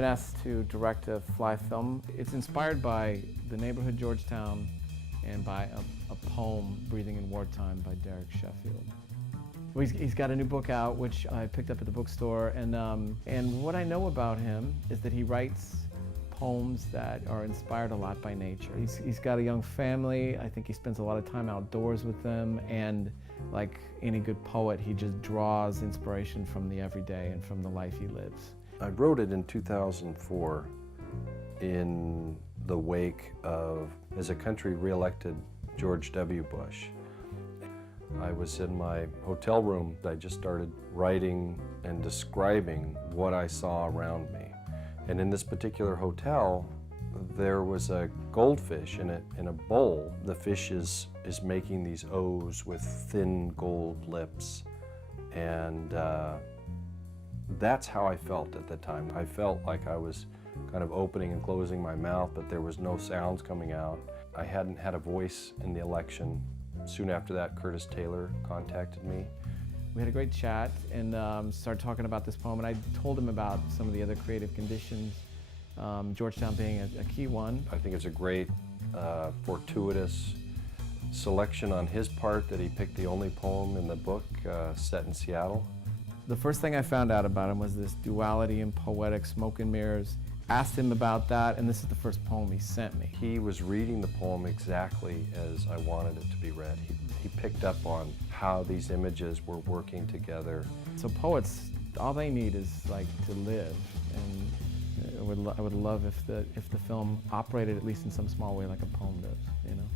been asked to direct a fly film. It's inspired by the neighborhood Georgetown and by a poem, Breathing in Wartime, by Derek Sheffield. Well, he's got a new book out, which I picked up at the bookstore, and what I know about him is that he writes poems that are inspired a lot by nature. He's got a young family. I think he spends a lot of time outdoors with them, and like any good poet, he just draws inspiration from the everyday and from the life he lives. I wrote it in 2004 in the wake of, as a country, re-elected George W. Bush. I was in my hotel room. I just started writing and describing what I saw around me. And in this particular hotel, there was a goldfish in a bowl. The fish is making these O's with thin gold lips. And that's how I felt at the time. I felt like I was kind of opening and closing my mouth, but there was no sounds coming out. I hadn't had a voice in the election. Soon after that, Curtis Taylor contacted me. We had a great chat and started talking about this poem, and I told him about some of the other creative conditions, Georgetown being a key one. I think it's a great fortuitous selection on his part that he picked the only poem in the book set in Seattle. The first thing I found out about him was this duality and poetic smoke and mirrors. Asked him about that, and this is the first poem he sent me. He was reading the poem exactly as I wanted it to be read. He picked up on how these images were working together. So poets, all they need is like to live, and I would love if the film operated at least in some small way like a poem does, you know.